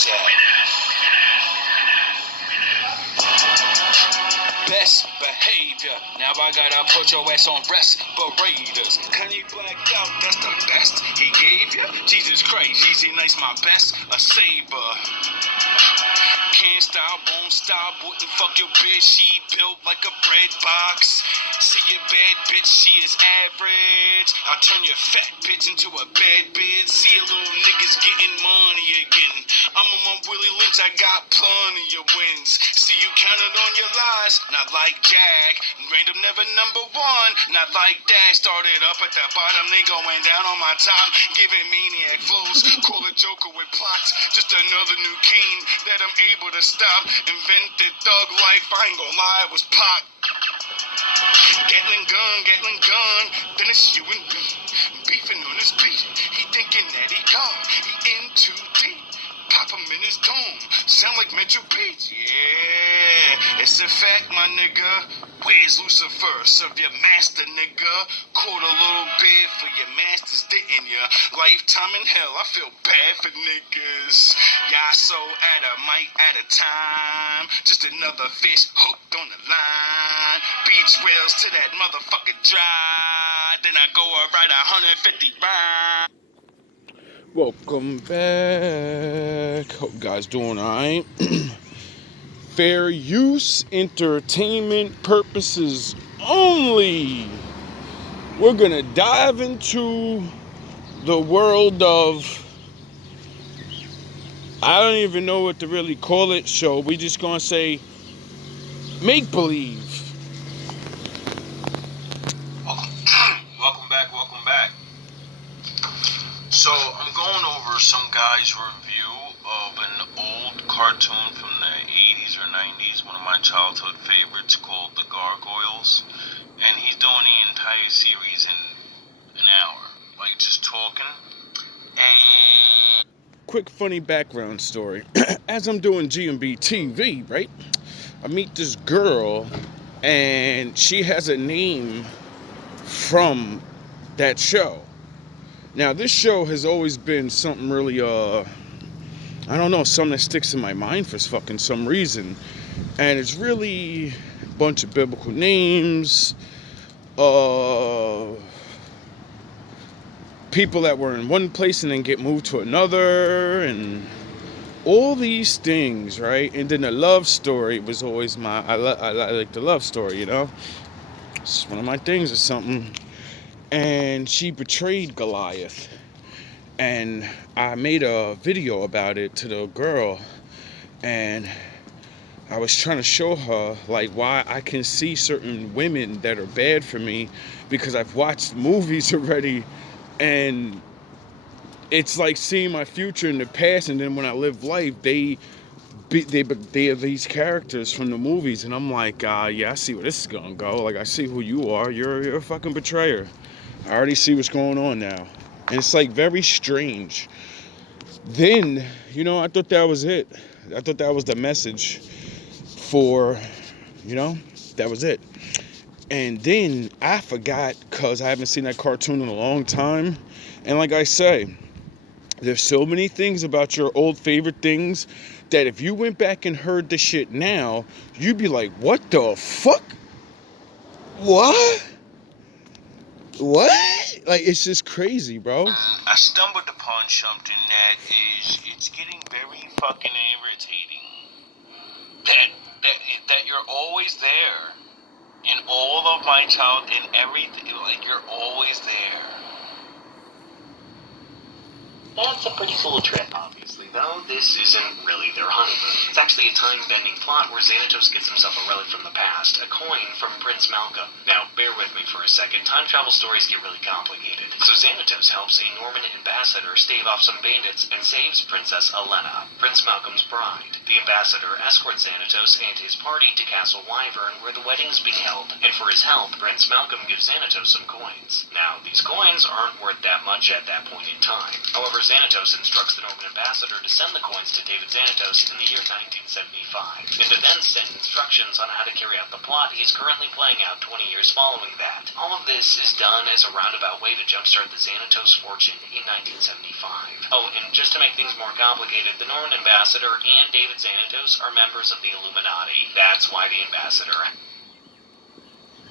Who's that? Best behavior. Now I gotta put your ass on respirators. Kanye blacked out, that's the best he gave you? Jesus Christ, easy nice, my best. A saber. Can't stop, won't stop, wouldn't fuck your bitch, she built like a bread box. See your bad bitch, she is average. I'll turn your fat bitch into a bad bitch. See a little niggas getting money again. I'm on my Willie Lynch, I got plenty of wins. See you counted on your lies, not like Jag. Random never number one, not like that. Started up at the bottom, they going down on my top. Giving maniac flows, call a joker with plots. Just another new Kane that I'm able to stop. Invented thug life, I ain't gonna lie, it was Pac. Gatling gun, then it's you and me. Beefing on his beat, he thinking that he gone. He in too deep, pop him in his dome. Sound like Metro Pete, yeah. It's a fact, my nigga. Where's Lucifer? Serve your master, nigga. Quote a little bit for your masters, didn't ya? Lifetime in hell, I feel bad for niggas. Y'all so at a mic at a time. Just another fish hooked on the line. Beach whales to that motherfucker dry. Then I go right 150 rounds. Welcome back. Hope you guys doing alright. Fair use, entertainment purposes only. We're gonna dive into the world of, I don't even know what to really call it, so we just gonna say make-believe. Welcome back. So I'm going over some guy's review of an old cartoon from the 80s or 90s, one of my childhood favorites, called The Gargoyles, and he's doing the entire series in an hour, like just talking. And Quick funny background story. As I'm doing GMB TV, right, I meet this girl and she has a name from that show. Now this show has always been something really I don't know, something that sticks in my mind for fucking some reason. And it's really a bunch of biblical names, people that were in one place and then get moved to another, and all these things, right? And then the love story was always I like the love story, you know? It's one of my things or something. And she betrayed Goliath. And I made a video about it to the girl, and I was trying to show her like why I can see certain women that are bad for me, because I've watched movies already, and it's like seeing my future in the past, and then when I live life, they are these characters from the movies, and I'm like, yeah, I see where this is gonna go. Like, I see who you are. You're a fucking betrayer. I already see what's going on now. And it's like very strange. Then, I thought that was it. I thought that was the message for, that was it. And then I forgot, because I haven't seen that cartoon in a long time. And like I say, there's so many things about your old favorite things that if you went back and heard the shit now, you'd be like, what the fuck? What? Like, it's just crazy, bro. I stumbled upon something that it's getting very fucking irritating. That you're always there. In all of my in everything, like, you're always there. That's a pretty cool trip, obviously, though this isn't really their honeymoon. It's actually a time-bending plot where Xanatos gets himself a relic from the past, a coin from Prince Malcolm. Now, bear with me for a second, time travel stories get really complicated. So Xanatos helps a Norman ambassador stave off some bandits and saves Princess Elena, Prince Malcolm's bride. The ambassador escorts Xanatos and his party to Castle Wyvern, where the wedding's being held, and for his help, Prince Malcolm gives Xanatos some coins. Now, these coins aren't worth that much at that point in time. However, Emperor Xanatos instructs the Norman ambassador to send the coins to David Xanatos in the year 1975, and to then send instructions on how to carry out the plot he's currently playing out 20 years following that. All of this is done as a roundabout way to jumpstart the Xanatos fortune in 1975. Oh, and just to make things more complicated, the Norman ambassador and David Xanatos are members of the Illuminati. That's why the ambassador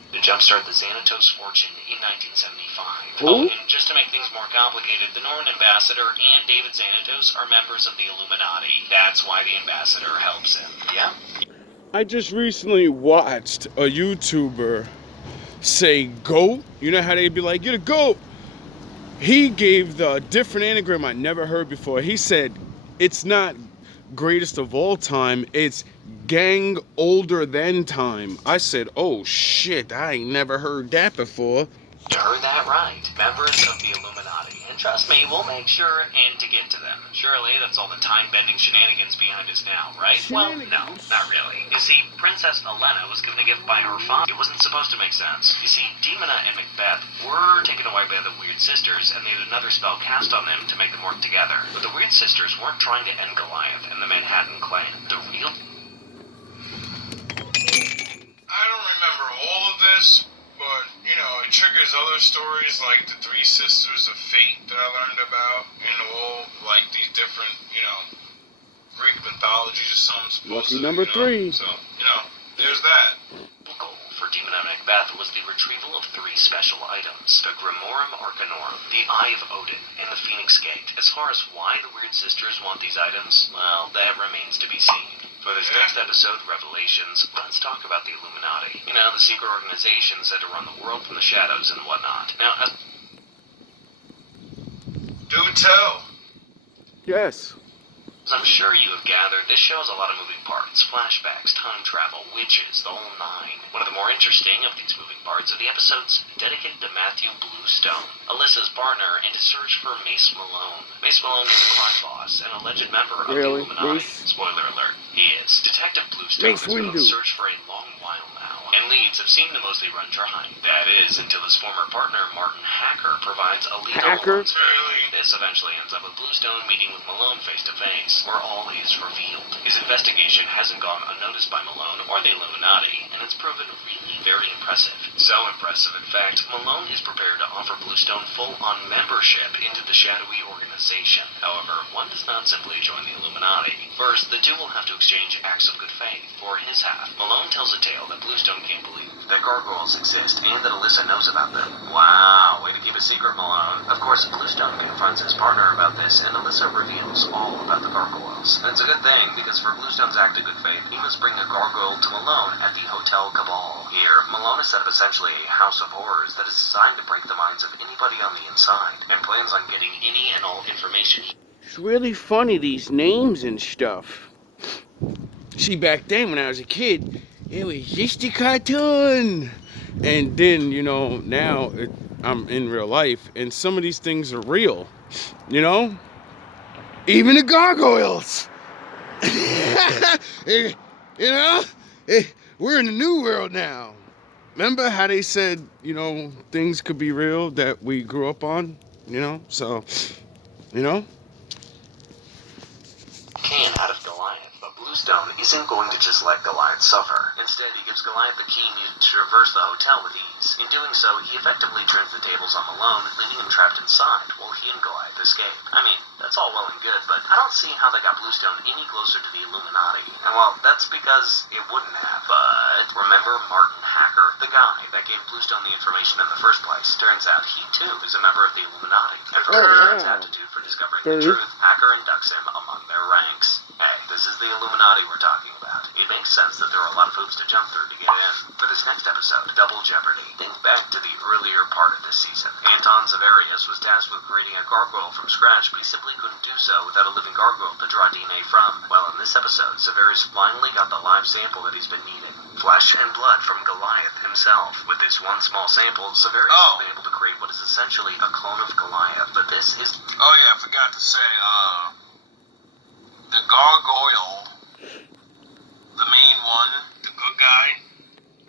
to jumpstart the Xanatos fortune in 1975. Who? Oh, and just to make things more complicated, the Norman ambassador and David Xanatos are members of the Illuminati. That's why the ambassador helps him. Yeah? I just recently watched a YouTuber say goat. You know how they'd be like, you're the goat. He gave the different anagram I never heard before. He said, it's not greatest of all time, it's gang older than time. I said, oh shit, I ain't never heard that before. You heard that right. Members of the Illuminati. And trust me, we'll make sure and to get to them. Surely that's all the time-bending shenanigans behind us now, right? Well, no, not really. You see, Princess Elena was given a gift by her father. It wasn't supposed to make sense. You see, Demona and Macbeth were taken away by the Weird Sisters, and they had another spell cast on them to make them work together. But the Weird Sisters weren't trying to end Goliath and the Manhattan Clan. The real... I don't remember all of this, but, you know, it triggers other stories like the Three Sisters of Fate that I learned about, and all, like, these different, you know, Greek mythologies or something. Lucky number 3. So, you know, there's that. The goal for Demona and Macbeth was the retrieval of 3 special items: the Grimorum Arcanorum, the Eye of Odin, and the Phoenix Gate. As far as why the Weird Sisters want these items, well, that remains to be seen. For this next episode, Revelations, let's talk about the Illuminati. You know, the secret organizations that run the world from the shadows and whatnot. Now, Do tell. Yes. as I'm sure you have gathered, this show has a lot of moving parts. Flashbacks, time travel, witches, the whole 9. One of the more interesting of these moving parts are the episodes dedicated to Matthew Bluestone, Alyssa's partner, and his search for Mace Malone. Mace Malone is a crime boss and alleged member of the Illuminati. Spoiler alert, he is. Detective Bluestone has been on the search for a long while now, and leads have seemed to mostly run dry. That is, until his former partner, Martin Hacker, provides a lead along. This eventually ends up with Bluestone meeting with Malone face to face, where all is revealed. His investigation hasn't gone unnoticed by Malone or the Illuminati, and it's proven really very impressive. So impressive, in fact, Malone is prepared to offer Bluestone full-on membership into the shadowy organization. However, one does not simply join the Illuminati. First, the two will have to exchange acts of good faith. For his half, Malone tells a tale that Bluestone can't believe, that gargoyles exist, and that Alyssa knows about them. Wow, way to keep a secret, Malone. Of course, Bluestone confronts his partner about this, and Alyssa reveals all about the gargoyles. And it's a good thing, because for Bluestone's act of good faith, he must bring a gargoyle to Malone at the Hotel Cabal. Here, Malone has set up essentially a house of horrors that is designed to break the minds of anybody on the inside, and plans on getting any and all information. It's really funny, these names and stuff. See, back then when I was a kid, it was just a cartoon. And then, you know, now I'm in real life, and some of these things are real. You know? Even the gargoyles. You know? We're in a new world now. Remember how they said, you know, things could be real that we grew up on? You know? So, you know? Can out of Goliath, but Bluestone isn't going to just let Goliath suffer. Instead, he gives Goliath the key needed to traverse the hotel with ease. In doing so, he effectively turns the tables on Malone, leaving him trapped inside, while he and Goliath escape. I mean, that's all well and good, but I don't see how that got Bluestone any closer to the Illuminati. And well, that's because it wouldn't have. But remember Martin Hacker, the guy that gave Bluestone the information in the first place? Turns out he too is a member of the Illuminati. And for Bluestone's aptitude for discovering the truth, Hacker inducts him among their ranks. Hey, this is the Illuminati we're talking about. It makes sense that there are a lot of hoops to jump through to get in. For this next episode, Double Jeopardy, think back to the earlier part of this season. Anton Zavarius was tasked with creating a gargoyle from scratch, but he simply couldn't do so without a living gargoyle to draw DNA from. Well, in this episode, Zavarius finally got the live sample that he's been needing. Flesh and blood from Goliath himself. With this one small sample, Zavarius has been able to create what is essentially a clone of Goliath, but this is... Oh yeah, I forgot to say, the gargoyle, the main one, the good guy,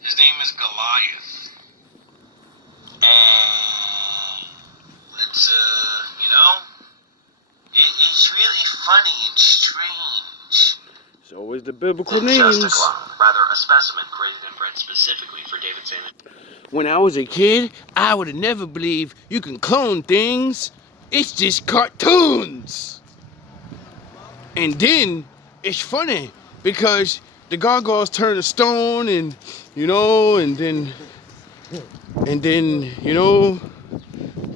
his name is Goliath. And it's, you know, Because the biblical It's just a names. clone, rather a specimen created and bred specifically for David Xanatos. When I was a kid, I would have never believed you can clone things. It's just cartoons. And then it's funny because the gargoyles turn to stone, and you know, and then you know,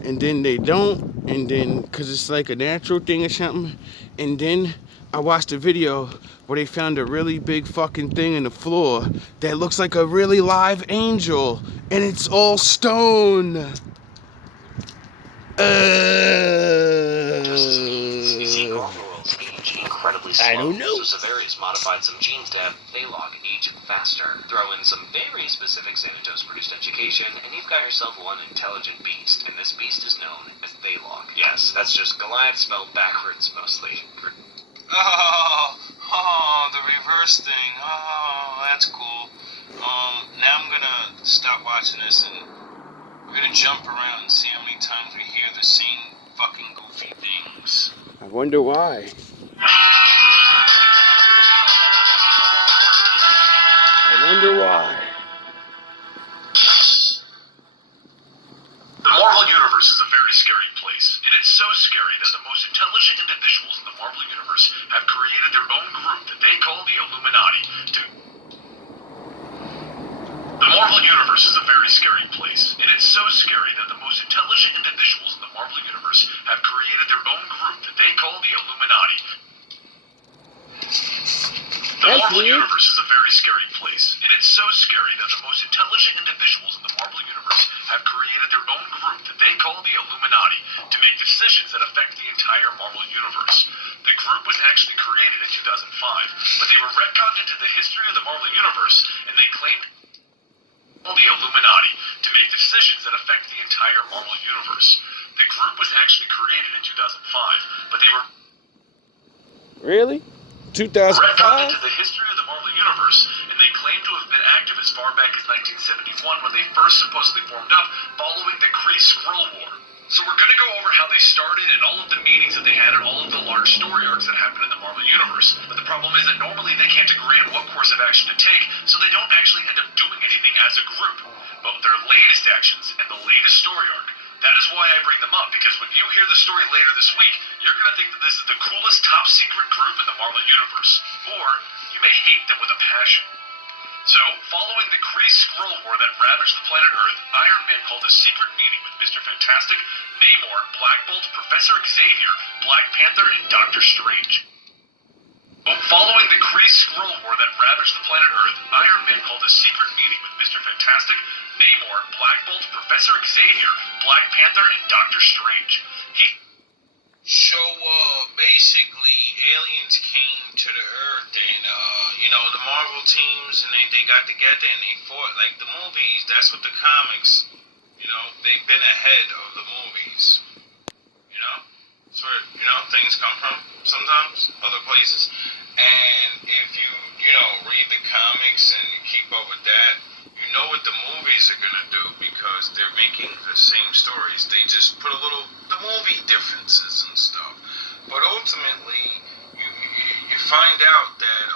and then they don't, and then because it's like a natural thing or something. And then I watched a video where they found a really big fucking thing in the floor that looks like a really live angel, and it's all stone. Just as means, you see, gargoyles age incredibly slow. I don't know. So Severius modified some genes to have Thalog age faster. Throw in some very specific Xanatos-produced education, and you've got yourself one intelligent beast, and this beast is known as Thalog. Yes, that's just Goliath spelled backwards, mostly. Oh, the reverse thing. Oh, that's cool. Now I'm gonna stop watching this and we're gonna jump around and see how many times we hear the same fucking goofy things. I wonder why. I wonder why. The Marvel Universe is a very scary place, and it's so scary that the most intelligent individuals in the Marvel Universe have created their own group that they call the Illuminati. The Marvel Universe is a very scary place, and it's so scary that the most intelligent individuals in the Marvel Universe have created their own group that they call the Illuminati. The Marvel Universe is a very scary place, and it's so scary that the most intelligent individuals in the Marvel Universe have created their own group that they call the Illuminati to make decisions that affect the entire Marvel Universe. The group was actually created in 2005, but they were retconned into the history of the Marvel Universe, and they claimed the Illuminati to make decisions that affect the entire Marvel Universe. The group was actually created in 2005, but they were Really? 2005? retconned into the history of the Marvel Universe, and they claim to have been active as far back as 1971 when they first supposedly formed up following the Kree Skrull War. So we're going to go over how they started and all of the meetings that they had and all of the large story arcs that happened in the Marvel Universe. But the problem is that normally they can't agree on what course of action to take, so they don't actually end up doing anything as a group. But their latest actions and the latest story arc, that is why I bring them up, because when you hear the story later this week, you're going to think that this is the coolest top secret group in the Marvel Universe. Or you may hate them with a passion. So, following the Kree Skrull War that ravaged the planet Earth, Iron Man held a secret meeting with Mr. Fantastic, Namor, Black Bolt, Professor Xavier, Black Panther, and Doctor Strange. Following the Kree Skrull War that ravaged the planet Earth, Iron Man held a secret meeting with Mr. Fantastic, Namor, Black Bolt, Professor Xavier, Black Panther, and Doctor Strange. So, basically, aliens came to the Earth and, the Marvel teams, and they got together and they fought like the movies. That's what the comics, they've been ahead of the movies. That's where, things come from sometimes, other places. And if you, read the comics and you keep up with that, you know what the movies are gonna do because they're making the same stories. They just put the movie differences and stuff. But ultimately, you find out that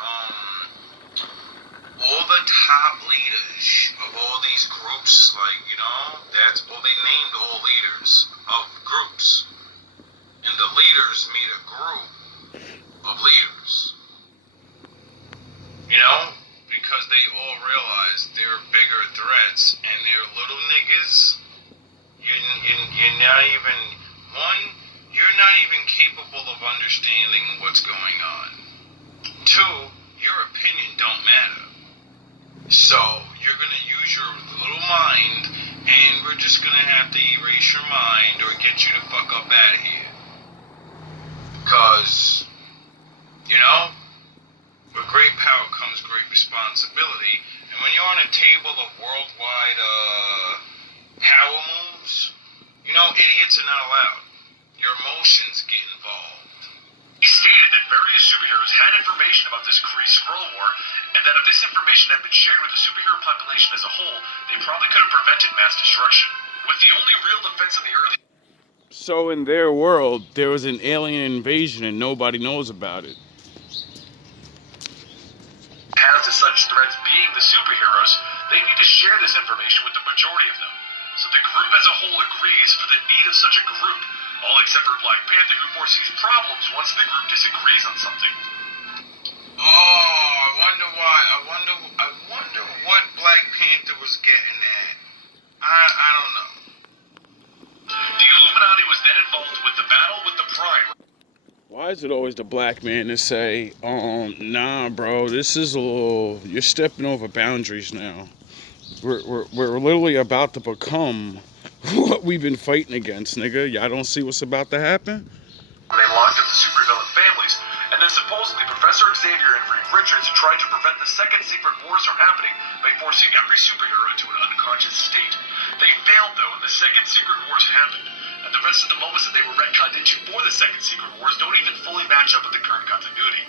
all the top leaders of all these groups, they named all leaders of groups. And the leaders made a group of leaders. Because they all realized they're bigger threats, and they're little niggas. You're not even capable of understanding what's going on. 2, your opinion don't matter. So you're gonna use your little mind, and we're just gonna have to erase your mind or get you the fuck up out of here. Because, with great power comes great responsibility, and when you're on a table of worldwide power moves, idiots are not allowed. Your emotions get involved. He stated that various superheroes had information about this Kree Skrull War, and that if this information had been shared with the superhero population as a whole, they probably could have prevented mass destruction. With the only real defense of the Earth. So in their world, there was an alien invasion and nobody knows about it. path to such threats being the superheroes, they need to share this information with the majority of them. So the group as a whole agrees for the need of such a group, all except for Black Panther, who foresees problems once the group disagrees on something. Oh, I wonder why. I wonder what Black Panther was getting at. I don't know. The Illuminati was then involved with the battle with the Pride. Why is it always the black man to say, nah, bro, this is a little, you're stepping over boundaries now. We're literally about to become what we've been fighting against, nigga. Y'all don't see what's about to happen? They locked up the supervillain families, and then supposedly Professor Xavier and Reed Richards tried to prevent the second secret wars from happening by forcing every superhero into an unconscious state. They failed though, and the second secret wars happened. And the rest of the moments that they were retconned into for the second secret wars don't even fully match up with the current continuity.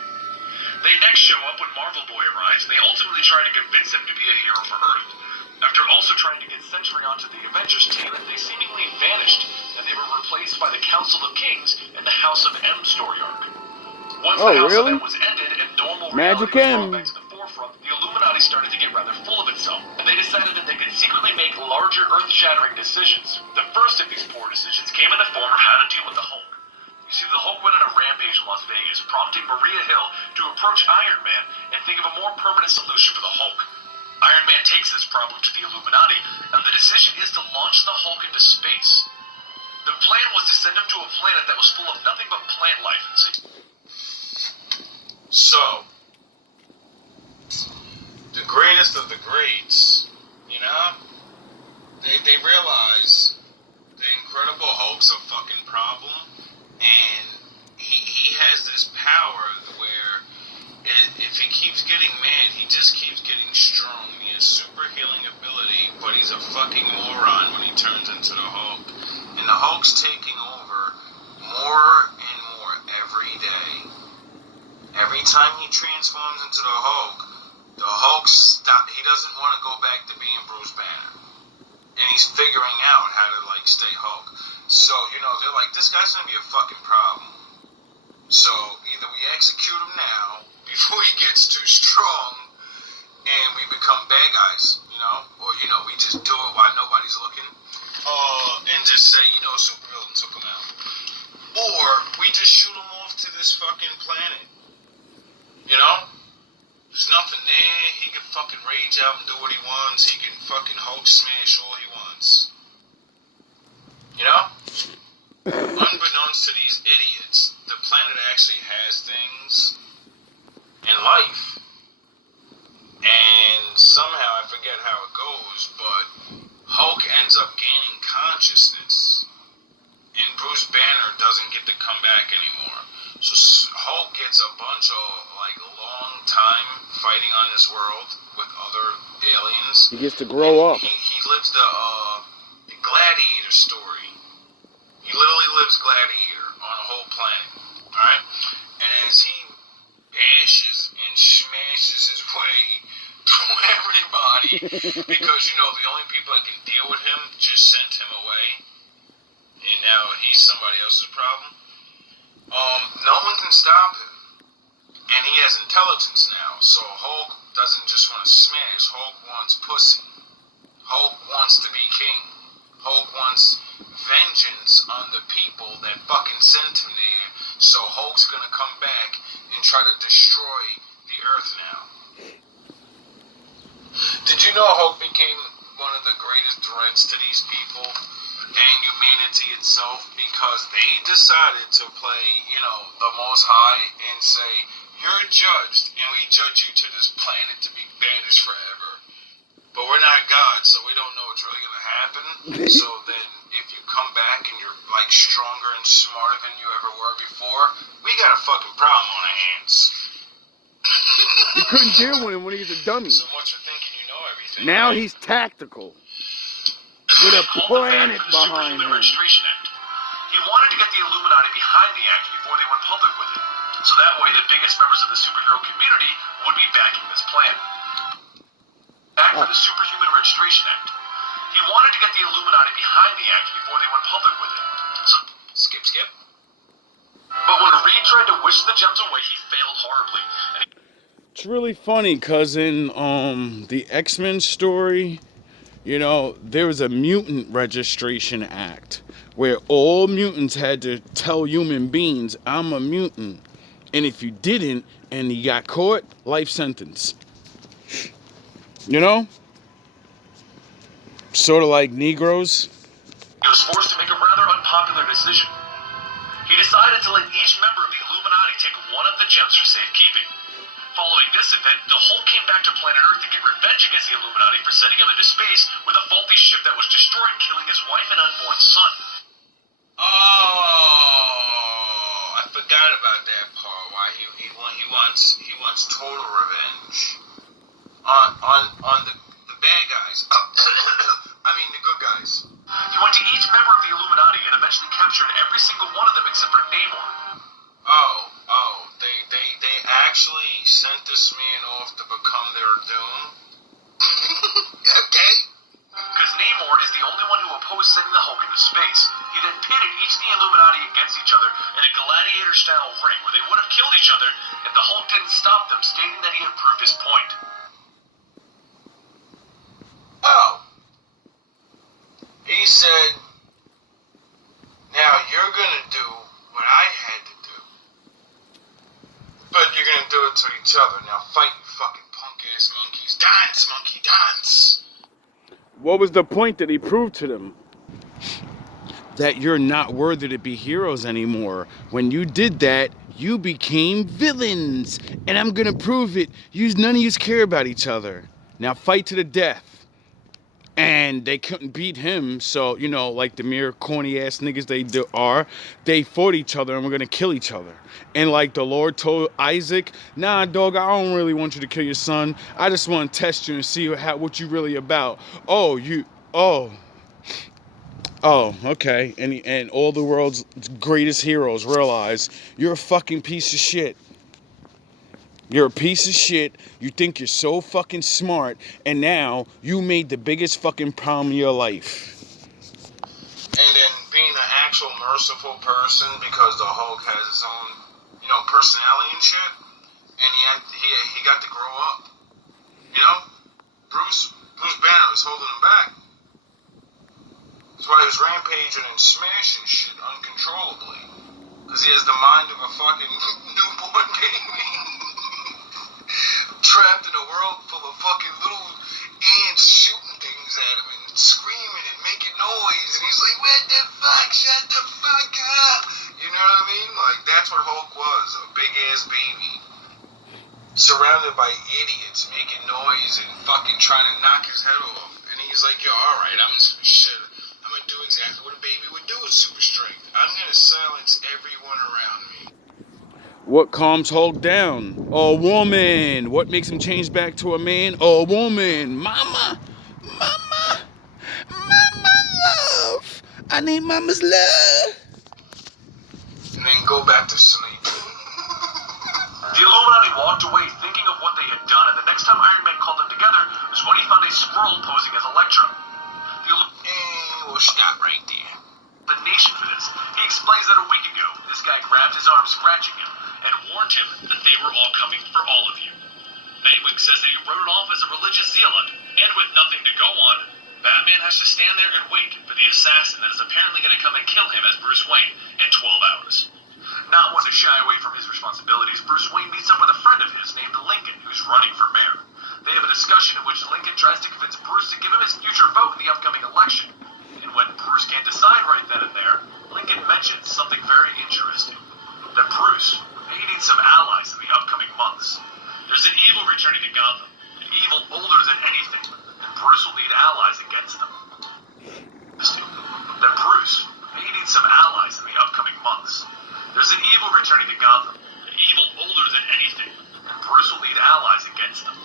They next show up when Marvel Boy arrives, and they ultimately try to convince him to be a hero for Earth. After also trying to get Sentry onto the Avengers team, they seemingly vanished, and they were replaced by the Council of Kings in the House of M story arc. Once the House of M was ended and normal Magic reality was M. brought back to the forefront, the Illuminati started to get rather full of itself, and they decided that they could secretly make larger earth-shattering decisions. The first of these poor decisions came in the form of how to deal with the Hulk. You see, the Hulk went on a rampage in Las Vegas, prompting Maria Hill to approach Iron Man and think of a more permanent solution for the Hulk. Iron Man takes this problem to the Illuminati, and the decision is to launch the Hulk into space. The plan was to send him to a planet that was full of nothing but plant life. So, the greatest of the greats, you know, they realize the Incredible Hulk's a fucking problem, and he has this power where if he keeps getting mad, he just keeps getting strong. He has super healing ability, but he's a fucking moron when he turns into the Hulk. And the Hulk's taking over more and more every day. Every time he transforms into the Hulk he doesn't want to go back to being Bruce Banner. And he's figuring out how to, like, stay Hulk. So, you know, they're like, this guy's gonna be a fucking problem. So, either we execute him now, before he gets too strong, and we become bad guys, you know? Or, you know, we just do it while nobody's looking. And just say, you know, a supervillain took him out. Or, we just shoot him off to this fucking planet. You know? There's nothing there. He can fucking rage out and do what he wants. He can fucking Hulk smash all he wants. You know? Unbeknownst to these idiots, the planet actually has things in life. And somehow, I forget how it goes, but Hulk ends up gaining consciousness. And Bruce Banner doesn't get to come back anymore. So Hulk gets a bunch of, like, long time fighting on this world with other aliens. He gets to grow up. He lives the Gladiator story. He literally lives Gladiator on a whole planet. Alright? And as he bashes and smashes his way through everybody, because, you know, the only people that can deal with him just sent him away. And now he's somebody else's problem. No one can stop him. And he has intelligence now. So Hulk doesn't just want to smash. Hulk wants pussy. Hulk wants to be king. Hulk wants vengeance on the people that fucking sent him there. So Hulk's gonna come back and try to destroy the Earth now. Did you know Hulk became one of the greatest threats to these people and humanity itself because they decided to play, you know, the Most High and say, you're judged and we judge you to this planet to be banished forever. But we're not God, so we don't know what's really going to happen. So then if you come back and you're, like, stronger and smarter than you ever were before, we got a fucking problem on our hands. You couldn't deal with him when he's a dummy. So much for thinking you know everything. Now right? he's tactical. With a planet behind him. Registration Act. He wanted to get the Illuminati behind the act before they went public with it. So that way the biggest members of the superhero community would be backing this plan. Act for the Superhuman Registration Act. He wanted to get the Illuminati behind the act before they went public with it. So skip. But when Reed tried to wish the gems away, he failed horribly. It's really funny because in the X-Men story, you know, there was a mutant registration act where all mutants had to tell human beings, I'm a mutant. And if you didn't and you got caught, life sentence. You know? Sort of like Negroes. He was forced to make a rather unpopular decision. He decided to let each member of the Illuminati take one of the gems for safekeeping. Following this event, the Hulk came back to planet Earth to get revenge against the Illuminati for sending him into space with a faulty ship that was destroyed, killing his wife and unborn son. Oh, I forgot about that part. Why he wants total revenge on the bad guys. I mean the good guys. He went to each member of the Illuminati and eventually captured every single one of them except for Namor. They actually sent this man off to become their doom. Okay. Because Namor is the only one who opposed sending the Hulk into space. He then pitted each of the Illuminati against each other in a gladiator-style ring where they would have killed each other if the Hulk didn't stop them, stating that he had proved his point. Oh. He said, now you're gonna do what I had to do. But you're gonna do it to each other. Now fight, you fucking punk-ass monkeys. Dance, monkey, dance. What was the point that he proved to them? That you're not worthy to be heroes anymore. When you did that, you became villains. And I'm gonna prove it. None of you care about each other. Now fight to the death. And they couldn't beat him, so, you know, like the mere corny-ass niggas they fought each other and were going to kill each other. And like the Lord told Isaac, nah, dog, I don't really want you to kill your son. I just want to test you and see what you really about. Okay. And all the world's greatest heroes realize you're a fucking piece of shit. You're a piece of shit. You think you're so fucking smart, and now you made the biggest fucking problem of your life. And then being an actual merciful person because the Hulk has his own, you know, personality and shit, and he got to grow up. You know, Bruce Banner was holding him back. That's why he was rampaging and smashing shit uncontrollably, because he has the mind of a fucking newborn baby. Trapped in a world full of fucking little ants shooting things at him and screaming and making noise, and he's like, what the fuck, shut the fuck up, you know what I mean? Like, that's what Hulk was, a big ass baby surrounded by idiots making noise and fucking trying to knock his head off, and he's like, yo, alright, I'm gonna do exactly what a baby would do with super strength. I'm gonna silence everyone around me. What calms Hulk down? A woman. What makes him change back to a man? A woman. Mama, love. I need mama's love. And then go back to sleep. The Illuminati walked away thinking of what they had done, and the next time Iron Man called them together was when he found a Skrull posing as Elektra. We'll stop right there. The nation for this. He explains that a week ago, this guy grabbed his arm, scratching him, and warned him that they were all coming for all of you. Nightwing says that he wrote it off as a religious zealot, and with nothing to go on, Batman has to stand there and wait for the assassin that is apparently going to come and kill him as Bruce Wayne in 12 hours. Not one to shy away from his responsibilities, Bruce Wayne meets up with a friend of his named Lincoln, who's running for mayor. They have a discussion in which Lincoln tries to convince Bruce to give him his future vote in the upcoming election. And when Bruce can't decide right then and there, Lincoln mentions something very interesting. That Bruce may need some allies in the upcoming months. There's an evil returning to Gotham, an evil older than anything, and Bruce will need allies against them. That Bruce may need some allies in the upcoming months. There's an evil returning to Gotham, an evil older than anything, and Bruce will need allies against them.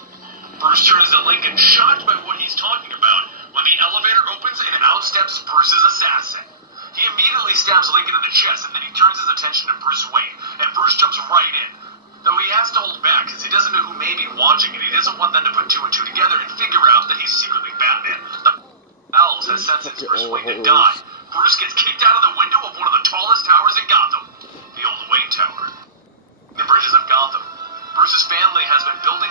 Bruce turns to Lincoln, shocked by what he's talking about, when the elevator opens and out steps Bruce's assassin. He immediately stabs Lincoln in the chest, and then he turns his attention to Bruce Wayne, and Bruce jumps right in. Though he has to hold back, because he doesn't know who may be watching, and he doesn't want them to put two and two together and figure out that he's secretly Batman. The Owls has sentenced Bruce Wayne to die. Bruce gets kicked out of the window of one of the tallest towers in Gotham, the Old Wayne Tower. The bridges of Gotham. Bruce's family has been building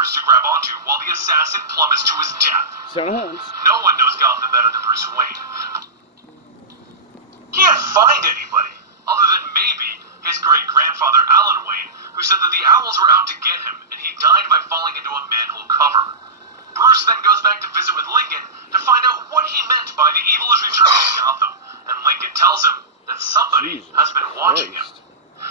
Bruce to grab onto while the assassin plummets to his death. No one knows Gotham better than Bruce Wayne. He can't find anybody, other than maybe his great-grandfather Alan Wayne, who said that the owls were out to get him, and he died by falling into a manhole cover. Bruce then goes back to visit with Lincoln to find out what he meant by the evil is returning to Gotham, and Lincoln tells him that somebody has been watching him.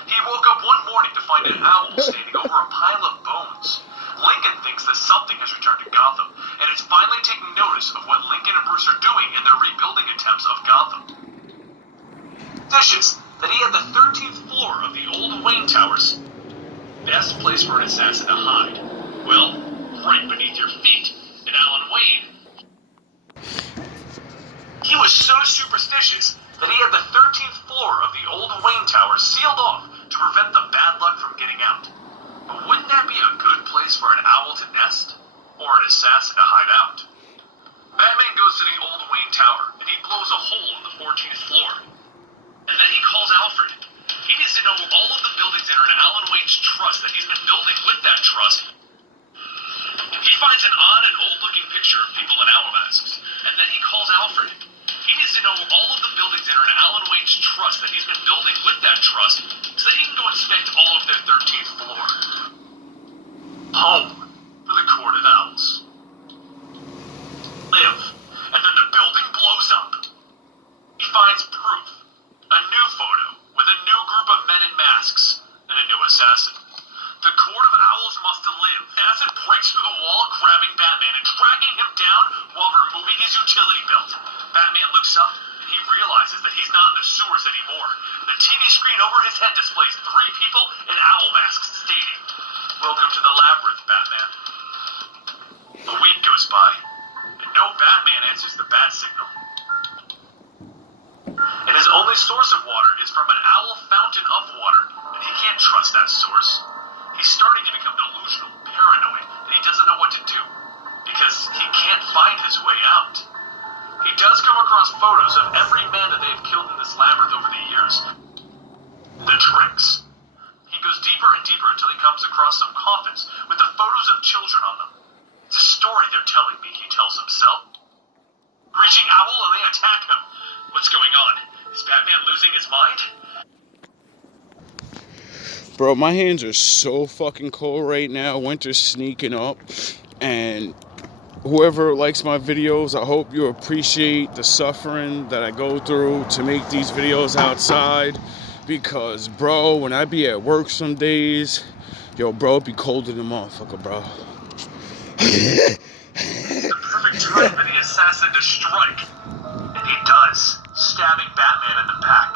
He woke up one morning to find an owl standing over a pile of bones. Lincoln thinks that something has returned to Gotham, and is finally taking notice of what Lincoln and Bruce are doing in their rebuilding attempts of Gotham. Suspicious that he had the 13th floor of the old Wayne Towers. Best place for an assassin to hide. Well, right beneath your feet. And Alan Wayne, he was so superstitious that he had the 13th floor of the old Wayne Tower sealed off to prevent the bad luck from getting out. But wouldn't that be a good place for an owl to nest? Or an assassin to hide out? Batman goes to the old Wayne Tower, and he blows a hole in the 14th floor. And then he calls Alfred. He needs to know all of the buildings that are in Alan Wayne's trust that he's been building with that trust. He finds an odd and old-looking picture of people in owl masks, and then he calls Alfred. He needs to know all of the buildings that are in Alan Wayne's trust that he's been building with that trust, so that he can go inspect all of their 13th floor. Home for the Court of Owls. Live, and then the building blows up. He finds proof, a new photo with a new group of men in masks, and a new assassin. The Court of Owls must live. The assassin breaks through the wall, grabbing Batman and dragging him down while removing his utility belt. Batman looks up, and he realizes that he's not in the sewers anymore. The TV screen over his head displays 3 people in owl masks stating, "Welcome to the labyrinth, Batman." A week goes by, and no Batman answers the bat signal. And his only source of water is from an owl fountain of water, and he can't trust that source. He's starting to become delusional, paranoid, and he doesn't know what to do, because he can't find his way out. He does come across photos of every man that they have killed in this labyrinth over the years. The tricks. He goes deeper and deeper until he comes across some coffins with the photos of children on them. It's a story they're telling me, he tells himself. Reaching owl and they attack him. What's going on? Is Batman losing his mind? Bro, my hands are so fucking cold right now. Winter's sneaking up. And whoever likes my videos, I hope you appreciate the suffering that I go through to make these videos outside. Because, bro, when I be at work some days, yo, bro, it be colder than motherfucker, bro. The perfect time for the assassin to strike. And he does, stabbing Batman in the back.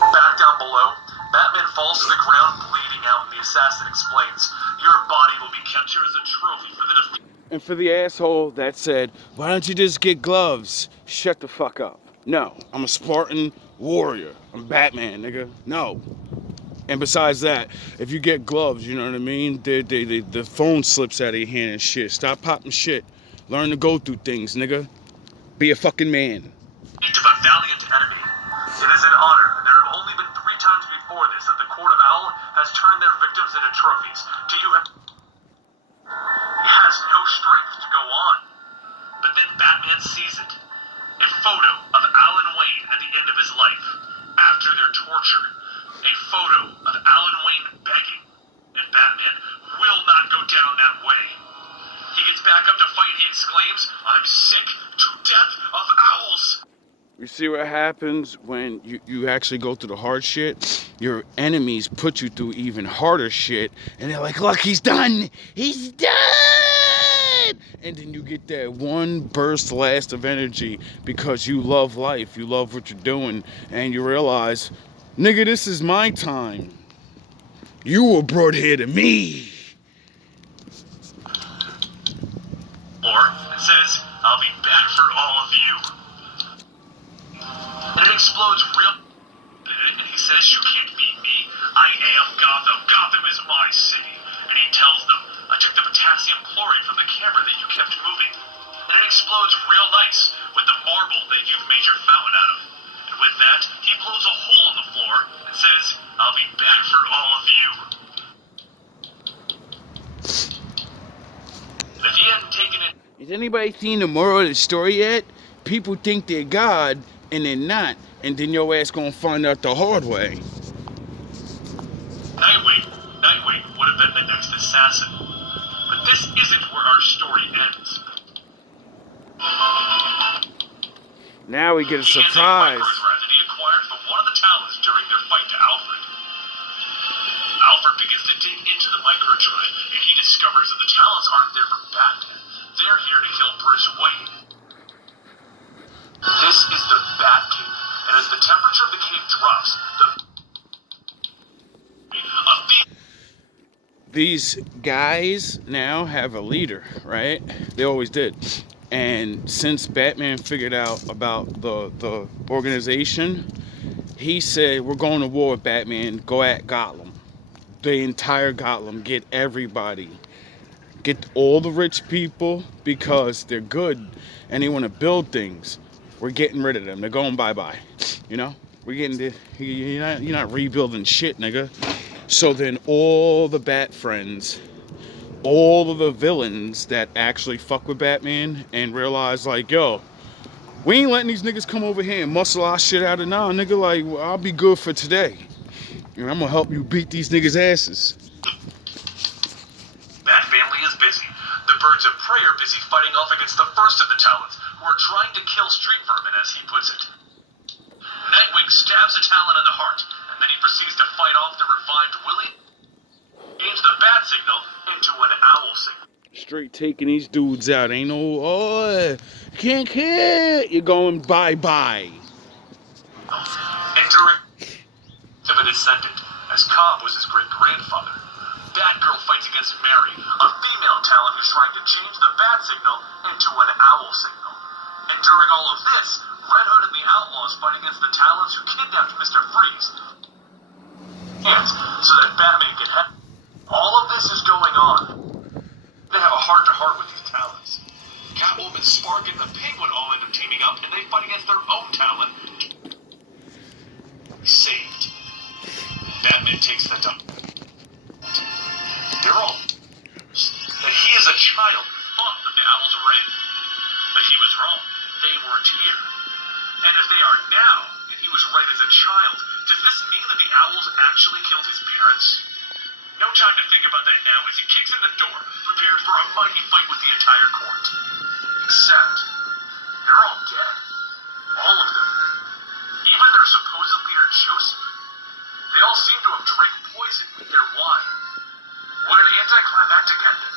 Back down below, Batman falls to the ground bleeding out, and the assassin explains, "Your body will be kept here as a trophy for the defeat." And for the asshole that said, "Why don't you just get gloves?" Shut the fuck up. No, I'm a Spartan warrior. I'm Batman, nigga. No. And besides that, if you get gloves, you know what I mean? The phone slips out of your hand and shit. Stop popping shit. Learn to go through things, nigga. Be a fucking man. Of a valiant enemy. It is an honor, and there have only been 3 times before this that the Court of Owl has turned their victims into trophies. To you, he has no strength to go on. But then Batman sees it. A photo of Alan Wayne at the end of his life, after their torture. A photo of Alan Wayne begging. And Batman will not go down that way. He gets back up to fight and he exclaims, "I'm sick to death of owls." You see what happens when you actually go through the hard shit? Your enemies put you through even harder shit, and they're like, "Look, he's done! He's done!" And then you get that one burst last of energy because you love life, you love what you're doing, and you realize, nigga, this is my time. You were brought here to me. Or it says, "I'll be back for all of you." And it explodes real. And he says, "You can't beat me. I am Gotham. Gotham is my city." And he tells them, "I took the potassium chloride from the camera that you kept moving." And it explodes real nice with the marble that you've made your fountain out of. And with that, he blows a hole in the floor and says, anybody seen the moral of the story yet? People think they're God and they're not, and then your ass gonna find out the hard way. Nightwing would have been the next assassin. But this isn't where our story ends. Now we get a He has a surprise. microdrive that he acquired from one of the talents during their fight to Alfred. Alfred begins to dig into the microdrive, and he discovers that the talents aren't there for Batman. They're here to kill Bruce Wayne. This is the Batcave, and as the temperature of the cave drops, These guys now have a leader, right? They always did. And since Batman figured out about the organization, he said, we're going to war with Batman, go at Gotham. The entire Gotham, get everybody. Get all the rich people because they're good and they want to build things. We're getting rid of them. They're going bye-bye. You know? We're getting you're not rebuilding shit, nigga. So then all the Bat friends, all of the villains that actually fuck with Batman and realize like, yo, we ain't letting these niggas come over here and muscle our shit out of now, nigga. Like, well, I'll be good for today. And I'm gonna help you beat these niggas' asses. Bat family is busy. The birds of prey are busy fighting off against the first of the talents, who are trying to kill street vermin, as he puts it. Nightwing stabs a talon in the heart, and then he proceeds to fight off the revived Willie. Change the bat signal into an owl signal. Straight taking these dudes out. Ain't no, oh, can't care. You're going bye-bye. And during of a descendant, as Cobb was his great-grandfather, Batgirl fights against Mary, a female talent who's trying to change the bat signal into an owl signal. And during all of this, Red Hood and the Outlaws fight against the talents who kidnapped Mr. Freeze. Yes, so that Batman can have. All of this is going on. They have a heart-to-heart with these talents. Catwoman, Spark, and the Penguin all end up teaming up, and they fight against their own talent. Saved. Batman takes the dump. They're all. That he as a child thought that the owls were in. But he was wrong. They weren't here. And if they are now, and he was right as a child, does this mean that the owls actually killed his parents? No time to think about that now as he kicks in the door, prepared for a mighty fight with the entire court. Except, they're all dead. All of them. Even their supposed leader, Joseph. They all seem to have drank poison with their wine. What an anticlimactic ending.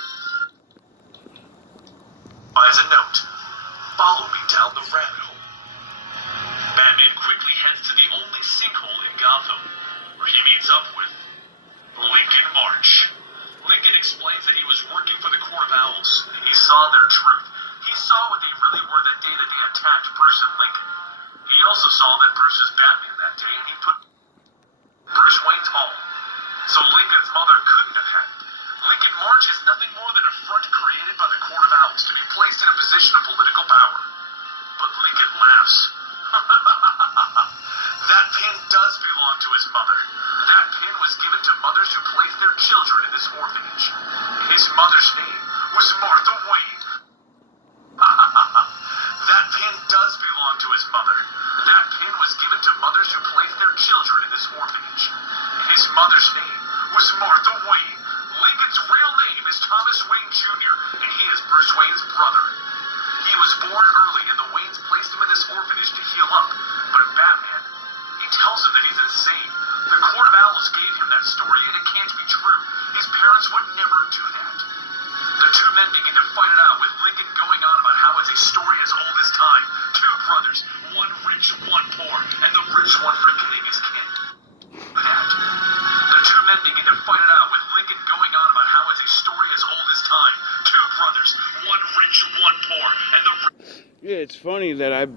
As a note, follow me down the rabbit hole. Batman quickly heads to the only sinkhole in Gotham, where he meets up with Lincoln March. Lincoln explains that he was working for the Court of Owls, and he saw their truth. He saw what they really were that day that they attacked Bruce and Lincoln. He also saw that Bruce was Batman that day, and he put Bruce Wayne's home. So Lincoln's mother couldn't have happened. Lincoln March is nothing more than a front created by the Court of Owls to be placed in a position of political power. But Lincoln laughs. That pin does belong to his mother. That pin was given to mothers who placed their children in this orphanage. His mother's name was Martha Wayne. That pin does belong to his mother. That pin was given to mothers who placed their children in this orphanage. His mother's name was Martha Wayne. Lincoln's real name is Thomas Wayne Jr., and he is Bruce Wayne's brother. He was born early, and the Waynes placed him in this orphanage to heal up. But Batman, he tells him that he's insane. The Court of Owls gave him that story, and it can't be true. His parents would never do that. The two men begin to fight it out, with Lincoln going on about how it's a story as old as time. Two brothers, one rich, one poor, and the rich one forgetting his kin. That. The two men begin to fight it out, with Lincoln going on about how it's a story as old as time. Two brothers, one rich, one poor, and the Yeah, it's funny that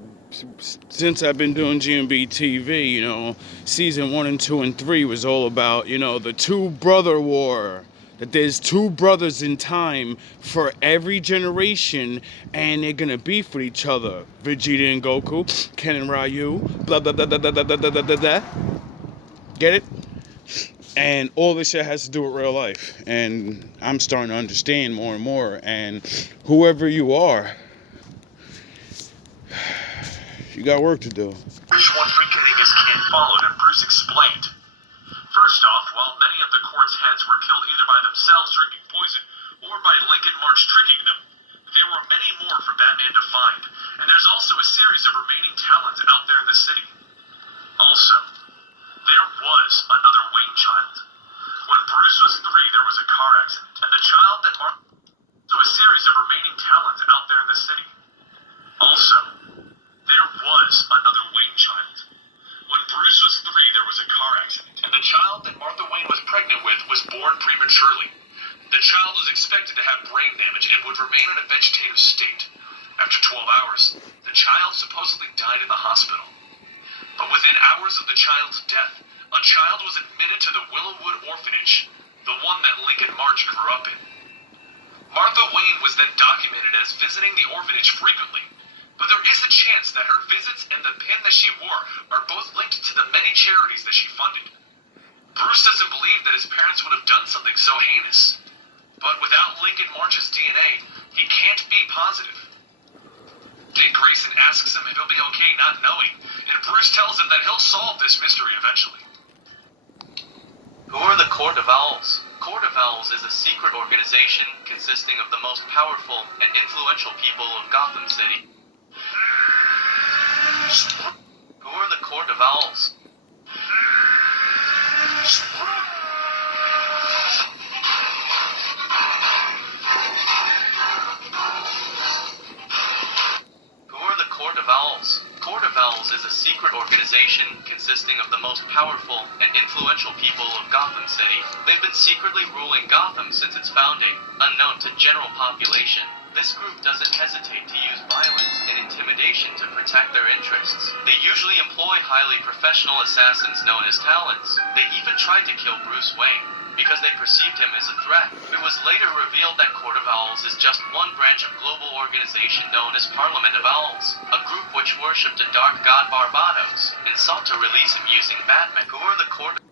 since I've been doing GMB TV, you know, season 1 and 2 and 3 was all about, you know, the two brother war. That there's two brothers in time for every generation, and they're gonna beef with each other. Vegeta and Goku, Ken and Ryu, blah blah blah blah blah blah blah blah blah blah. Get it? And all this shit has to do with real life. And I'm starting to understand more and more. And whoever you are, you got work to do. One freak getting his kid followed, and Bruce explained. First off, while many of the court's heads were killed either by themselves drinking poison or by Lincoln March tricking them, there were many more for Batman to find, and there's also a series of remaining talons out there in the city. Also, there was another Wayne child. When Bruce was 3, there was a car accident, and the child that marked to a series of remaining talons out there in the city. Also, there was another Wayne child. When Bruce was 3, there was a car accident, and the child that Martha Wayne was pregnant with was born prematurely. The child was expected to have brain damage and would remain in a vegetative state. After 12 hours, the child supposedly died in the hospital. But within hours of the child's death, a child was admitted to the Willowwood Orphanage, the one that Lincoln March grew up in. Martha Wayne was then documented as visiting the orphanage frequently, but there is a chance that her visits and the pin that she wore are both linked to the many charities that she funded. Bruce doesn't believe that his parents would have done something so heinous, but without Lincoln March's DNA, he can't be positive. Dick Grayson asks him if he'll be okay not knowing, and Bruce tells him that he'll solve this mystery eventually. Who are the Court of Owls? Court of Owls is a secret organization consisting of the most powerful and influential people of Gotham City. Who are the Court of Owls? Who are the Court of Owls? Court of Owls is a secret organization consisting of the most powerful and influential people of Gotham City. They've been secretly ruling Gotham since its founding, unknown to general population. This group doesn't hesitate to use violence and intimidation to protect their interests. They usually employ highly professional assassins known as Talons. They even tried to kill Bruce Wayne because they perceived him as a threat. It was later revealed that Court of Owls is just one branch of global organization known as Parliament of Owls, a group which worshipped a dark god Barbados and sought to release him using Batman. Who are the Court of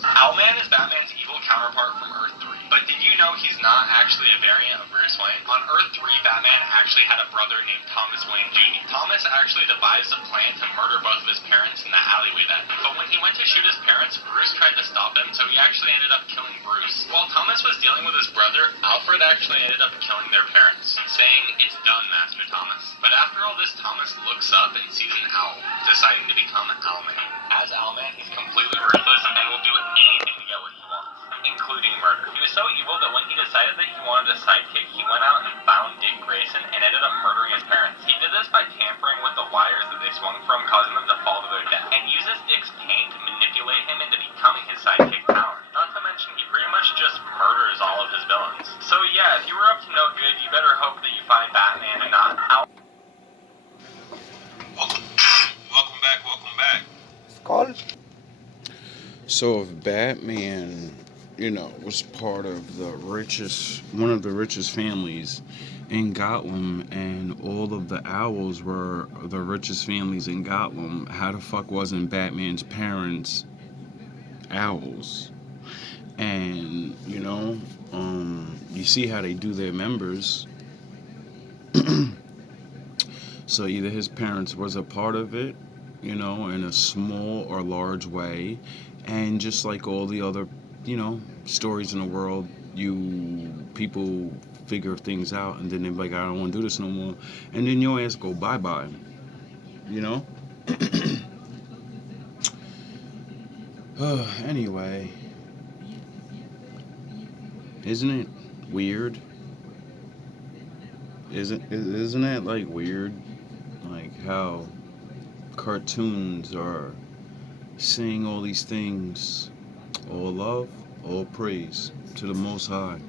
Owlman is Batman's evil counterpart from Earth 3. But did you know he's not actually a variant of Bruce Wayne? On Earth 3, Batman actually had a brother named Thomas Wayne Jr. Thomas actually devised a plan to murder both of his parents in the alleyway that night. But when he went to shoot his parents, Bruce tried to stop him, so he actually ended up killing Bruce. While Thomas was dealing with his brother, Alfred actually ended up killing their parents, saying, "It's done, Master Thomas." But after all this, Thomas looks up and sees an owl, deciding to become Owlman. As Owlman, he's completely ruthless and will do anything to get what he wants, including murder. He was so evil that when he decided that he wanted a sidekick, he went out and found Dick Grayson and ended up murdering his parents. He did this by tampering with the wires that they swung from, causing them to fall to their death, and uses Dick's pain to manipulate him into becoming his sidekick power. Not to mention, he pretty much just murders all of his villains. So yeah, if you were up to no good, you better hope that you find Batman and not Owl. Welcome back. So if Batman, was part of one of the richest families in Gotham, and all of the owls were the richest families in Gotham, how the fuck wasn't Batman's parents owls? And, you see how they do their members. So either his parents was a part of it, in a small or large way. And just like all the other, stories in the world, people figure things out, and then they're like, I don't want to do this no more. And then your ass go bye-bye, Anyway. Isn't it weird? Isn't that like weird? Like how cartoons are saying all these things, all love, all praise to the Most High.